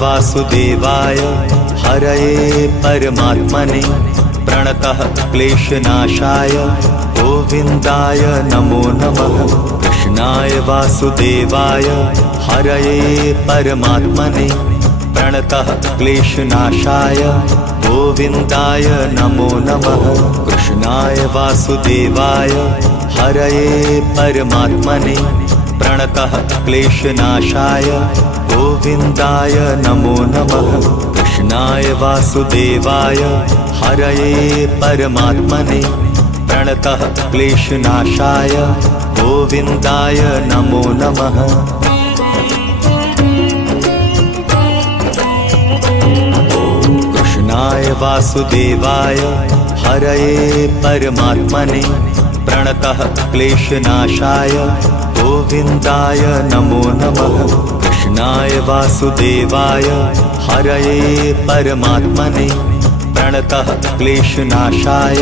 वासुदेवाय हरये परमात्मने प्रणतः क्लेशनाशाय गोविन्दाय नमो नमः। कृष्णाय वासुदेवाय हरये परमात्मने प्रणतः क्लेशनाशाय गोविन्दाय नमो नमः। कृष्णाय वासुदेवाय हरये परमात्मने प्रणतः क्लेशनाशाय गोविन्दाय नमो नमः। कृष्णाय वासुदेवाय हरये परमात्मने प्रणतः क्लेशनाशाय गोविन्दाय नमो नमः। कृष्णाय वासुदेवाय हरये परमात्मने प्रणतः क्लेशनाशाय गोविन्दाय नमो नमः। कृष्णाय वासुदेवाय हरये परमात्मने प्रणतः क्लेशनाशाय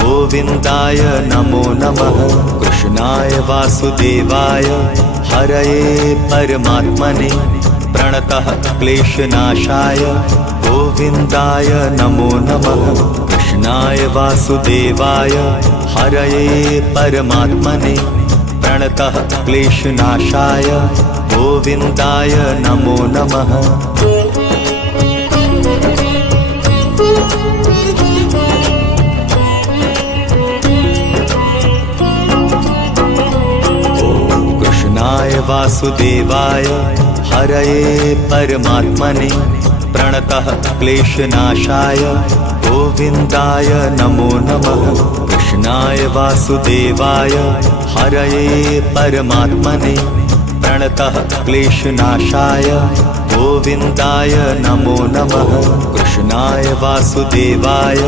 गोविन्दाय नमो नमः। कृष्णाय वासुदेवाय हरये परमात्मने प्रणतः क्लेशनाशाय गोविन्दाय नमो नमः। कृष्णाय वासुदेवाय हरये परमात्मने प्रणतः क्लेशनाशाय गोविन्दाय नमो नमः। कृष्णाय वासुदेवाय हरये परमात्मने प्रणतः क्लेशनाशाय गोविन्दाय नमो नमः। कृष्णाय वासुदेवाय हरये परमात्मने प्रणतः क्लेशनाशाय गोविन्दाय नमो नमः। कृष्णाय वासुदेवाय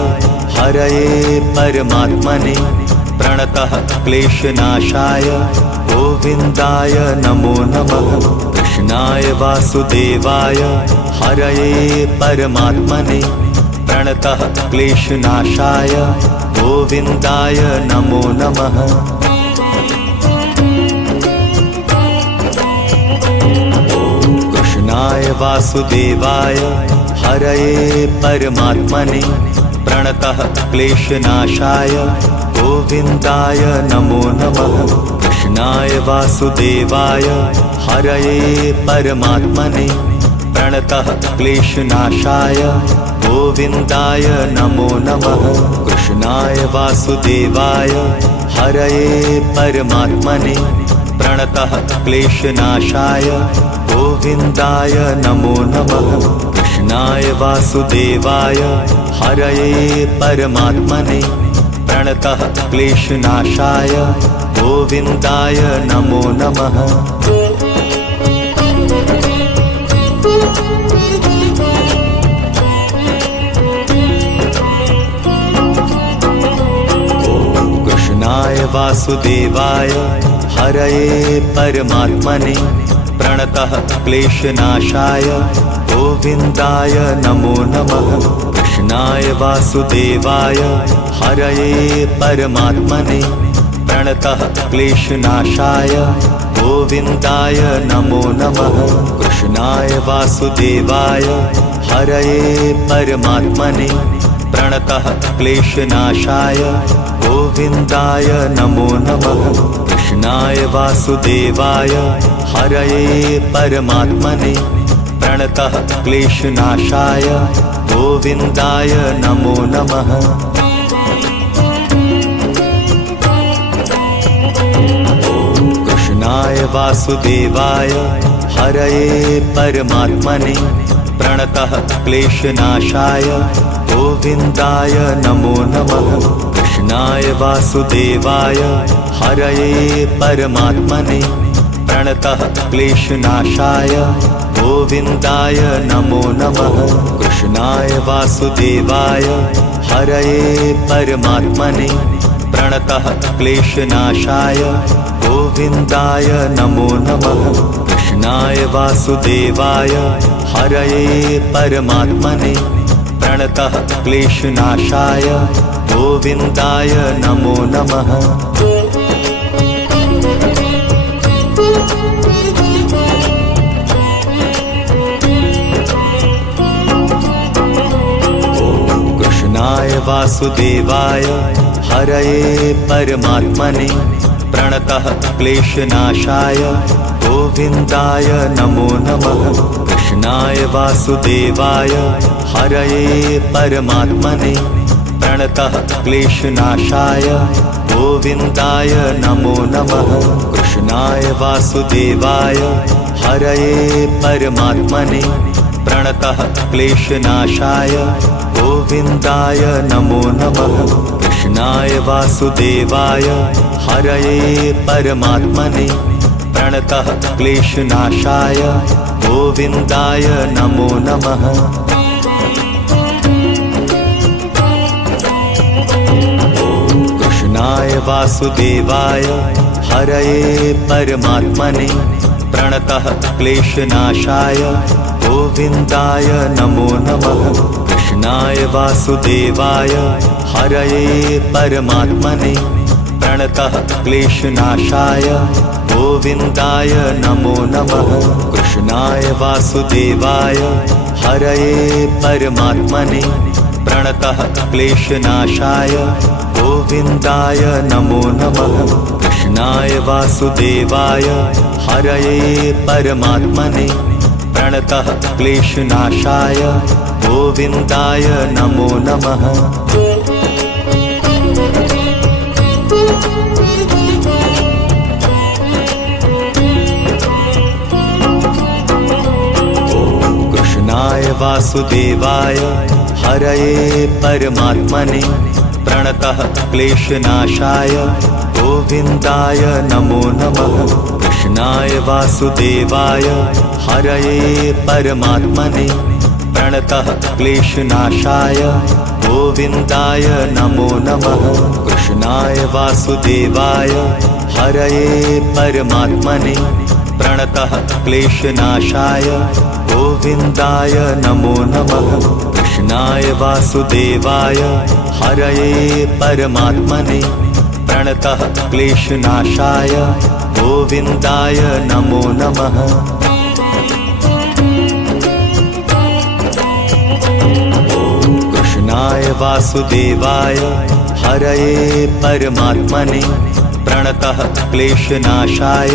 हरये परमात्मने प्रणतः क्लेशनाशाय गोविन्दाय नमो नमः। कृष्णाय वासुदेवाय हरये परमात्मने प्रणतः क्लेशनाशाय गोविन्दाय नमो नमः। कृष्णाय वासुदेवाय हरये परमात्मने प्रणतः क्लेशनाशाय गोविन्दाय नमो नमः। कृष्णाय वासुदेवाय हरये परमात्मने प्रणतः क्लेशनाशाय गोविन्दाय नमो नमः। कृष्णाय वासुदेवाय हरये परमात्मने प्रणतः क्लेशनाशाय गोविन्दाय नमो नमः। कृष्णाय वासुदेवाय हरये परमात्मने प्रणतः क्लेशनाशाय गोविन्दाय नमो नमः। कृष्णाय वासुदेवाय हरये परमात्मने प्रणतः क्लेशनाशाय गोविन्दाय नमो नमः। कृष्णाय वासुदेवाय हरये परमात्मने प्रणतः क्लेशनाशाय गोविन्दाय नमो नमः। कृष्णाय वासुदेवाय हरये परमात्मने प्रणतः क्लेशनाशाय गोविन्दाय नमो नमः। कृष्णाय वासुदेवाय हरये परमात्मने प्रणतः क्लेशनाशाय गोविन्दाय नमो नमः। कृष्णाय वासुदेवाय हरये परमात्मने प्रणतः क्लेशनाशाय गोविन्दाय नमो नमः। कृष्णाय वासुदेवाय हरये परमात्मने प्रणतः क्लेशनाशाय गोविन्दाय नमो नमः। कृष्णाय वासुदेवाय हरये परमात्मने प्रणतः क्लेशनाशाय गोविन्दाय नमो नमः। कृष्णाय वासुदेवाय हरये परमात्मने प्रणतः क्लेशनाशाय गोविन्दाय नमो नमः। वासुदेवाय हरये परमात्मने प्रणतः क्लेशनाशाय गोविन्दाय नमो नमः। कृष्णाय वासुदेवाय हरये परमात्मने प्रणतः क्लेशनाशाय गोविन्दाय नमो नमः। कृष्णाय वासुदेवाय हरये परमात्मने प्रणतः क्लेशनाशाय गोविन्दाय नमो नमः। कृष्णाय वासुदेवाय हरये परमात्मने प्रणतः क्लेशनाशाय गोविन्दाय नमो नमः। कृष्णाय वासुदेवाय हरये परमात्मने प्रणतः क्लेशनाशाय गोविन्दाय नमो नमः। कृष्णाय वासुदेवाय हरये परमात्मने प्रणतः क्लेशनाशाय गोविन्दाय नमो नमः। कृष्णाय वासुदेवाय हरये परमात्मने प्रणतः क्लेशनाशाय गोविन्दाय नमो नमः। कृष्णाय वासुदेवाय हरये परमात्मने प्रणतः क्लेशनाशाय गोविन्दाय नमो नमः। कृष्णाय वासुदेवाय हरये परमात्मने प्रणतः क्लेशनाशाय गोविन्दाय नमो नमः। कृष्णाय वासुदेवाय हरये परमात्मने प्रणतः क्लेशनाशाय गोविन्दाय नमो नमः। कृष्णाय वासुदेवाय हरये परमात्मने प्रणतः क्लेशनाशाय गोविन्दाय नमो नमः। कृष्णाय वासुदेवाय हरये परमात्मने प्रणतः क्लेशनाशाय गोविन्दाय नमो नमः। कृष्णाय वासुदेवाय हरये परमात्मने प्रणतः क्लेशनाशाय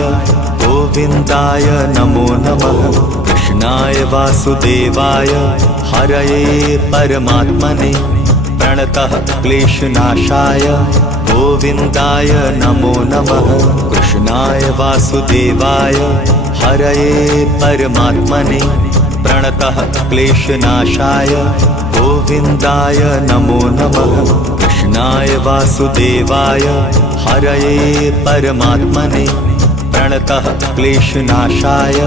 गोविन्दाय नमो नमः। कृष्णाय वासुदेवाय हरये परमात्मने प्रणतः क्लेशनाशाय गोविन्दाय नमो नमः। कृष्णाय वासुदेवाय हरये परमात्मने प्रणतः क्लेशनाशाय गोविन्दाय नमो नमः। कृष्णाय वासुदेवाय हरये परमात्मने प्रणतः क्लेशनाशाय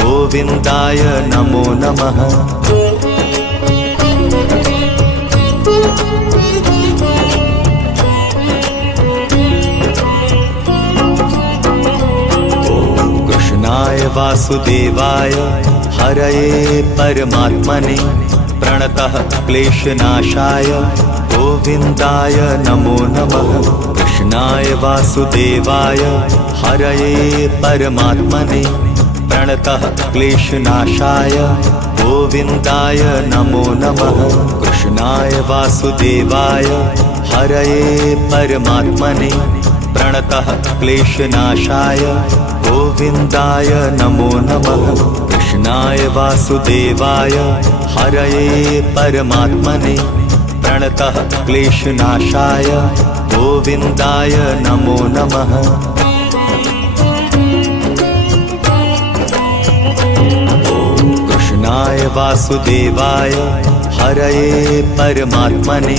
गोविन्दाय नमो नमः। कृष्णाय वासुदेवाय हरये परमात्मने प्रणतः क्लेशनाशाय गोविन्दाय नमो नमः। कृष्णाय वासुदेवाय हरये परमात्मने प्रणतः क्लेशनाशाय गोविन्दाय नमो नमः। कृष्णाय वासुदेवाय हरये परमात्मने प्रणतः क्लेशनाशाय गोविन्दाय नमो नमः। कृष्णाय वासुदेवाय हरये परमात्मने प्रणतः क्लेशनाशाय गोविन्दाय नमो नमः। कृष्णाय वासुदेवाय हरये परमात्मने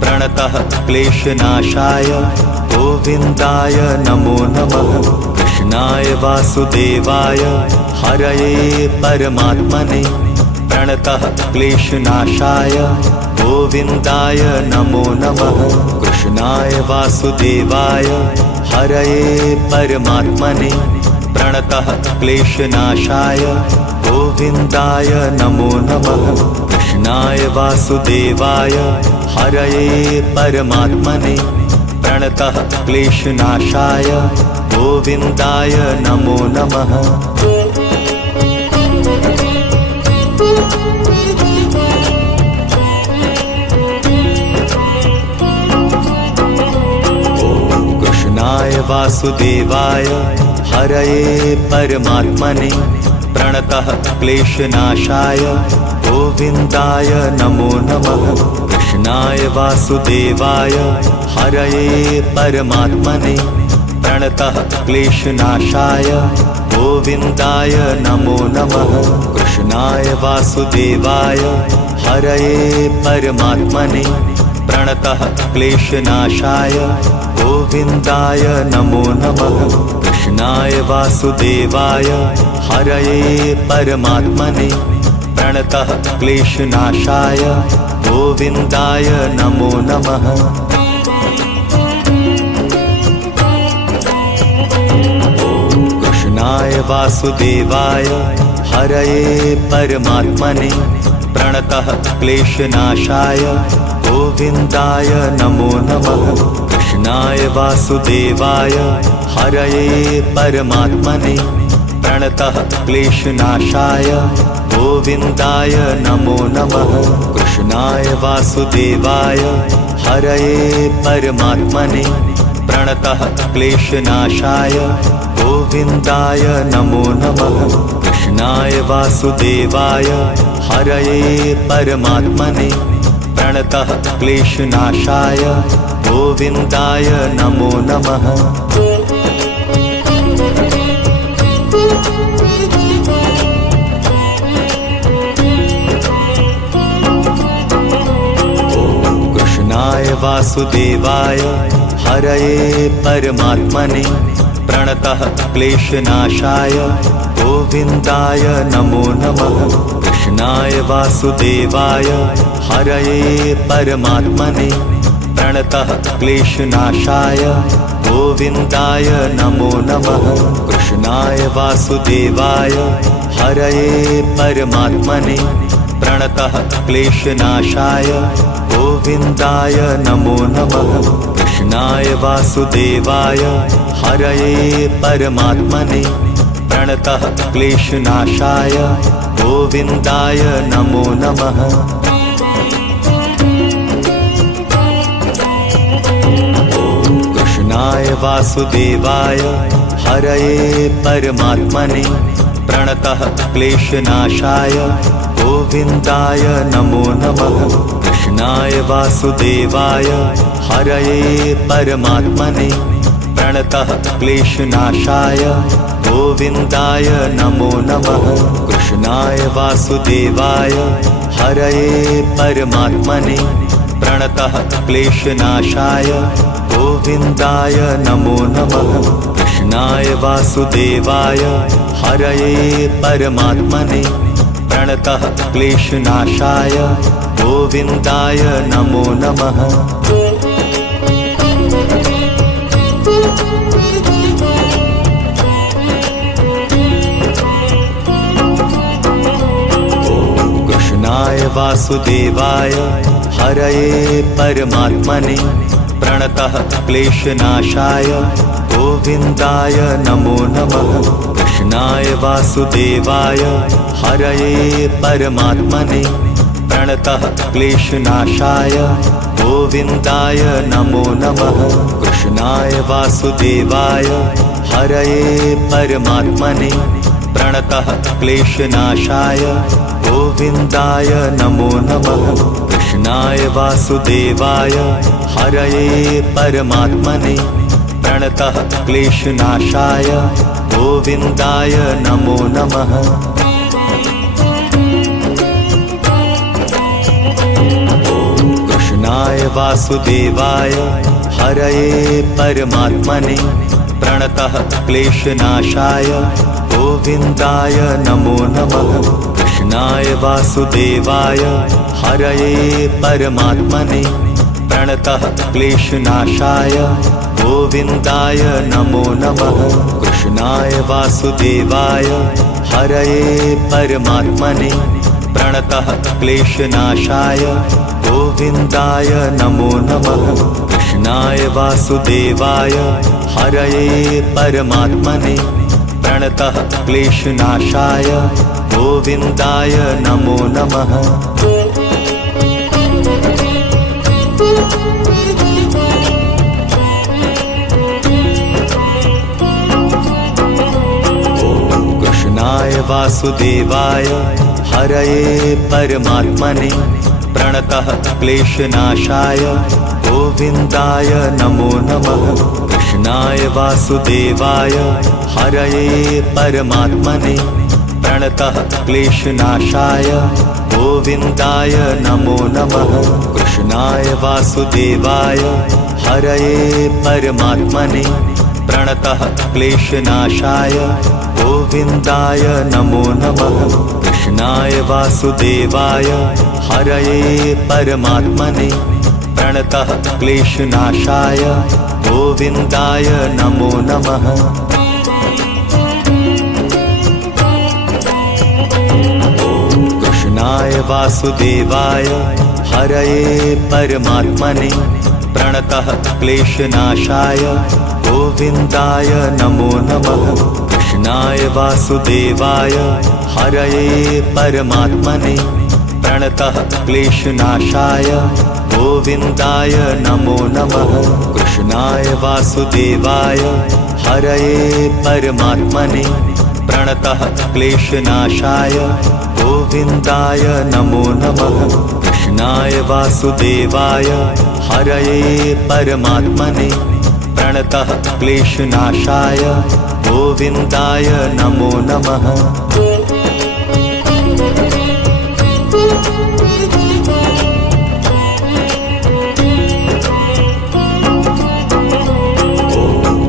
प्रणतः क्लेशनाशाय गोविन्दाय नमो नमः। कृष्णाय वासुदेवाय हरये परमात्मने प्रणतः क्लेशनाशाय गोविन्दाय नमो नमः। कृष्णाय वासुदेवाय हरये परमात्मने प्रणतः क्लेशनाशाय गोविन्दाय नमो नमः। कृष्णाय वासुदेवाय हरये परमात्मने प्रणतः क्लेशनाशाय गोविन्दाय नमो नमः। वासुदेवाय हरये परमात्मने प्रणतः क्लेशनाशाय गोविन्दाय नमो नमः। कृष्णाय वासुदेवाय हरये परमात्मने प्रणतः क्लेशनाशाय गोविन्दाय नमो नमः। कृष्णाय वासुदेवाय हरये परमात्मने प्रणतः क्लेशनाशाय गोविन्दाय नमो नमः। कृष्णाय वासुदेवाय हरये परमात्मने प्रणतः क्लेशनाशाय गोविन्दाय नमो नमः। कृष्णाय वासुदेवाय हरये परमात्मने प्रणतः क्लेशनाशाय गोविन्दाय नमो नमः। कृष्णाय वासुदेवाय हरये परमात्मने प्रणतः क्लेशनाशाय गोविन्दाय नमो नमः। कृष्णाय वासुदेवाय हरये परमात्मने प्रणतः क्लेशनाशाय गोविन्दाय नमो नमः। कृष्णाय वासुदेवाय हरये परमात्मने प्रणतः क्लेशनाशाय गोविन्दाय नमो नमः। कृष्णाय वासुदेवाय हरये परमात्मने प्रणतः क्लेशनाशाय गोविन्दाय नमो नमः। कृष्णाय वासुदेवाय हरये परमात्मने प्रणतः क्लेशनाशाय गोविन्दाय नमो नमः। कृष्णाय वासुदेवाय हरये परमात्मने प्रणतः क्लेशनाशाय गोविन्दाय नमो नमः। कृष्णाय वासुदेवाय हरये परमात्मने प्रणतः क्लेशनाशाय गोविन्दाय नमो नमः। कृष्णाय वासुदेवाय हरये परमात्मने प्रणतः क्लेशनाशाय गोविन्दाय नमो नमः। कृष्णाय वासुदेवाय हरये परमात्मने प्रणतः क्लेशनाशाय गोविन्दाय नमो नमः। कृष्णाय वासुदेवाय हरये परमात्मने प्रणतः क्लेशनाशाय गोविन्दाय नमो नमः। कृष्णाय वासुदेवाय हरये परमात्मने प्रणतः क्लेशनाशाय गोविन्दाय नमो नमः। कृष्णाय वासुदेवाय हरये परमात्मने प्रणतः क्लेशनाशाय गोविन्दाय नमो नमः। कृष्णाय वासुदेवाय हरये परमात्मने प्रणतः क्लेशनाशाय गोविन्दाय नमो नमः। कृष्णाय वासुदेवाय हरये परमात्मने प्रणतः क्लेशनाशाय गोविन्दाय नमो नमः। कृष्णाय वासुदेवाय हरये परमात्मने प्रणतः क्लेशनाशाय गोविन्दाय नमो नमः। कृष्णाय वासुदेवाय हरये परमात्मने प्रणतः क्लेशनाशाय गोविन्दाय नमो नमः। कृष्णाय वासुदेवाय हरये परमात्मने प्रणतः क्लेशनाशाय गोविन्दाय नमो नमः। कृष्णाय वासुदेवाय हरये परमात्मने प्रणतः क्लेशनाशाय गोविन्दाय नमो नमः। कृष्णाय वासुदेवाय हरये परमात्मने प्रणतः क्लेशनाशाय गोविन्दाय नमो नमः। वासुदेवाय हरये परमात्मने प्रणतः क्लेशनाशाय गोविन्दाय नमो नमः। कृष्णाय वासुदेवाय हरये परमात्मने प्रणतः क्लेशनाशाय गोविन्दाय नमो नमः। कृष्णाय वासुदेवाय हरये परमात्मने प्रणतः क्लेशनाशाय गोविन्दाय नमो नमः। कृष्णाय वासुदेवाय हरये परमात्मने प्रणतः क्लेशनाशाय गोविन्दाय नमो नमः। कृष्णाय वासुदेवाय हरये परमात्मने प्रणतः क्लेशनाशाय गोविन्दाय नमो नमः। कृष्णाय वासुदेवाय हरये परमात्मने प्रणतः क्लेशनाशाय गोविन्दाय नमो नमः। कृष्णाय वासुदेवाय हरये परमात्मने प्रणतः क्लेशनाशाय गोविन्दाय नमो नमः। कृष्णाय वासुदेवाय हरये परमात्मने प्रणतः क्लेशनाशाय गोविन्दाय नमो नमः।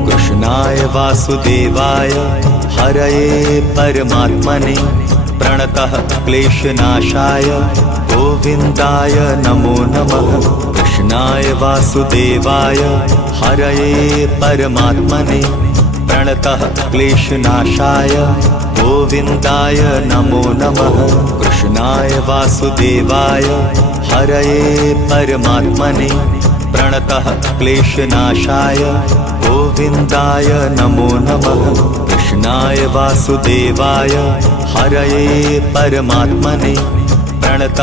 कृष्णाय वासुदेवाय हरये परमात्मने प्रणतः क्लेशनाशाय गोविन्दाय नमो नमः। कृष्णाय वासुदेवाय हरये परमात्मने प्रणतः क्लेशनाशाय गोविन्दाय नमो नमः। कृष्णाय वासुदेवाय हरये परमात्मने प्रणतः क्लेशनाशाय गोविन्दाय नमो नमः। कृष्णाय वासुदेवाय हरये परमात्मने प्रणतः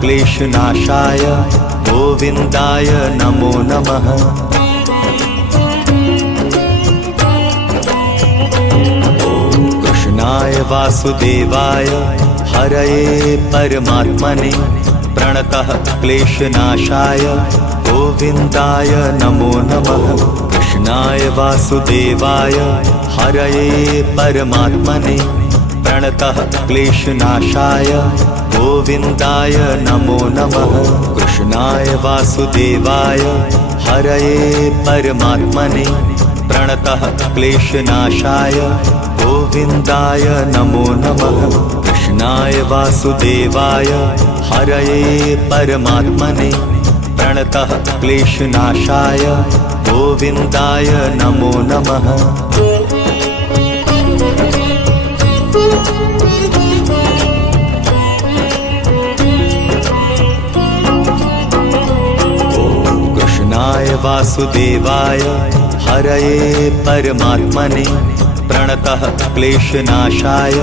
क्लेशनाशाय गोविन्दाय नमो नमः। कृष्णाय वासुदेवाय हरये परमात्मने प्रणतः क्लेशनाशाय गोविन्दाय नमो नमः। कृष्णाय वासुदेवाय हरये परमात्मने प्रणतः क्लेशनाशाय गोविन्दाय नमो नमः। कृष्णाय वासुदेवाय हरये परमात्मने प्रणतः क्लेशनाशाय गोविन्दाय नमो नमः। कृष्णाय वासुदेवाय हरये परमात्मने प्रणतः क्लेशनाशाय गोविन्दाय नमो नमः। कृष्णाय वासुदेवाय हरये परमात्मने प्रणतः क्लेशनाशाय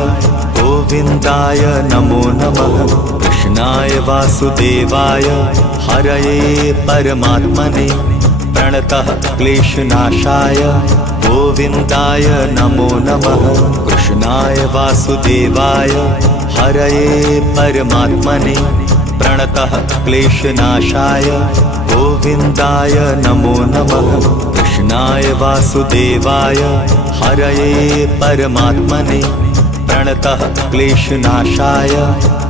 गोविन्दाय नमो नमः। कृष्णाय वासुदेवाय हरये परमात्मने प्रणतः क्लेशनाशाय गोविन्दाय नमो नमः। कृष्णाय वासुदेवाय हरये परमात्मने प्रणतः क्लेशनाशाय गोविन्दाय नमो नमः। कृष्णाय वासुदेवाय हरये परमात्मने प्रणतः क्लेशनाशाय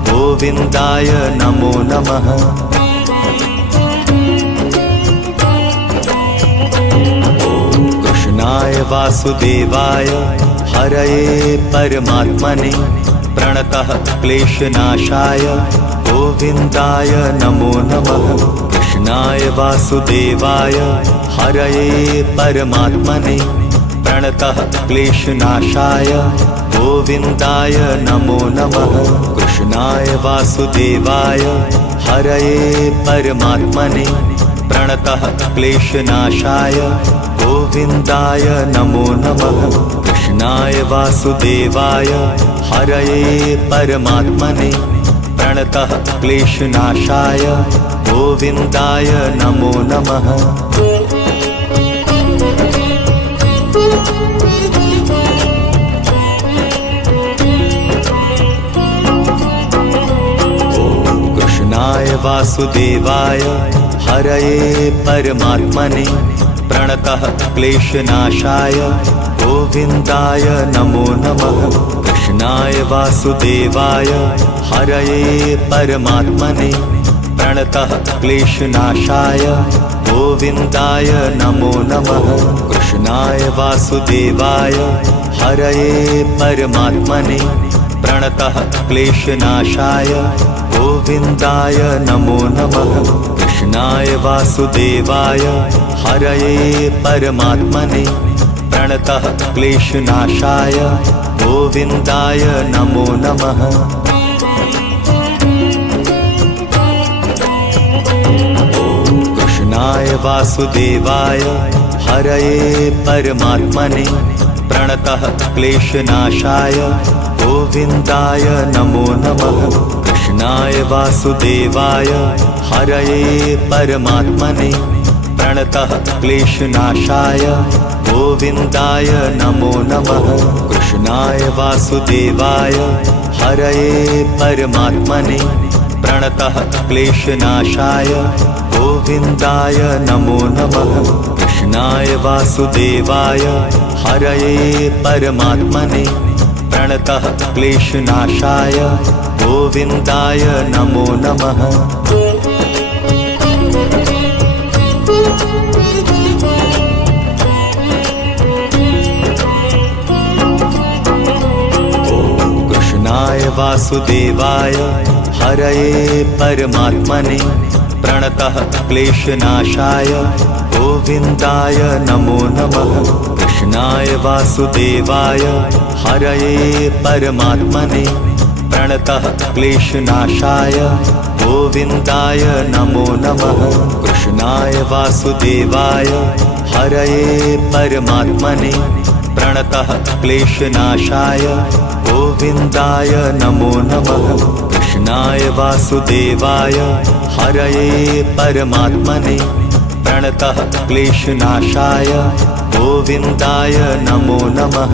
गोविन्दाय नमो नमः। कृष्णाय वासुदेवाय हरये परमात्मने प्रणतः क्लेशनाशाय गोविन्दाय नमो नमः। कृष्णाय वासुदेवाय हरये परमात्मने प्रणतः क्लेशनाशाय गोविन्दाय नमो नमः। कृष्णाय वासुदेवाय हरये परमात्मने प्रणतः क्लेशनाशाय गोविन्दाय नमो नमः। कृष्णाय वासुदेवाय हरये परमात्मने प्रणतः क्लेशनाशाय गोविन्दाय नमो नमः। वासुदेवाय हरये परमात्मने प्रणतः क्लेशनाशाय गोविन्दाय नमो नमः। कृष्णाय वासुदेवाय हरये परमात्मने प्रणतः क्लेशनाशाय गोविन्दाय नमो नमः। कृष्णाय वासुदेवाय हरये परमात्मने प्रणतः क्लेशनाशाय गोविन्दाय नमो नमः। कृष्णाय वासुदेवाय हरये परमात्मने प्रणतः क्लेशनाशाय गोविन्दाय नमो नमः। कृष्णाय वासुदेवाय हरये परमात्मने प्रणतः क्लेशनाशाय गोविन्दाय नमो नमः। कृष्णाय वासुदेवाय हरये परमात्मने प्रणतः क्लेशनाशाय गोविन्दाय नमो नमः। कृष्णाय वासुदेवाय हरये परमात्मने प्रणतः क्लेशनाशाय गोविन्दाय नमो नमः। कृष्णाय वासुदेवाय हरये परमात्मने प्रणतः क्लेशनाशाय गोविन्दाय नमो नमः। कृष्णाय वासुदेवाय हरये परमात्मने प्रणतः क्लेशनाशाय गोविन्दाय नमो नमः। कृष्णाय वासुदेवाय हरये परमात्मने प्रणतः क्लेशनाशाय गोविन्दाय नमो नमः। कृष्णाय वासुदेवाय हरये परमात्मने प्रणतः क्लेशनाशाय गोविन्दाय नमो नमः। कृष्णाय वासुदेवाय हरये परमात्मने प्रणतः क्लेशनाशाय गोविन्दाय नमो नमः।